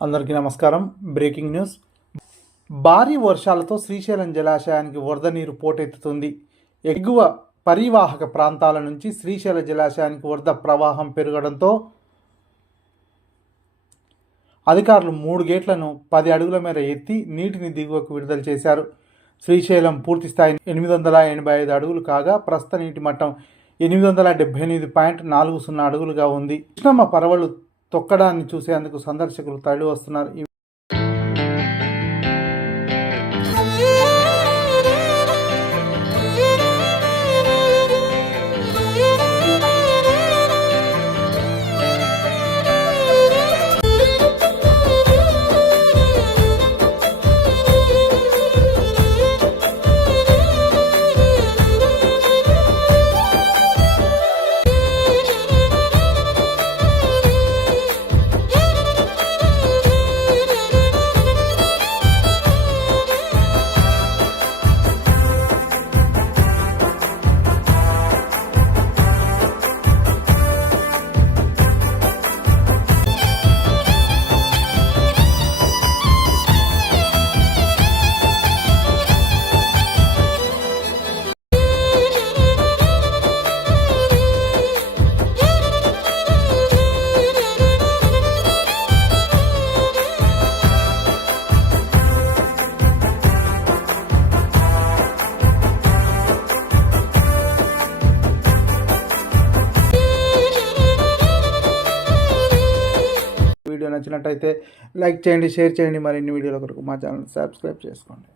అందరికీ నమస్కారం. Breaking news. భారీ వర్షాలతో శ్రీశైలం జలాశయానికి వరద నీరు పోటెత్తుతుంది. ఎగువ పరివాహక ప్రాంతాల నుంచి శ్రీశైల జలాశయానికి వరద ప్రవాహం పెరగడంతో అధికారులు 3 గేట్లను 10 అడుగుల మేర ఎత్తి నీటిని దిగువకు విడుదల చేశారు. శ్రీశైలం పూర్తిస్థాయి 885 అడుగులు కాగా ప్రస్తుత నీటి మట్టం 878.40 అడుగులుగా ఉంది. కృష్ణమ్మ పరవళ్లు తొక్కడాన్ని చూసేందుకు సందర్శకులు తరలి వస్తున్నారు. వీడియో నచ్చినట్టయితే లైక్ చేయండి, షేర్ చేయండి. మరిన్ని వీడియోల కొరకు మా ఛానల్ సబ్స్క్రైబ్ చేసుకోండి.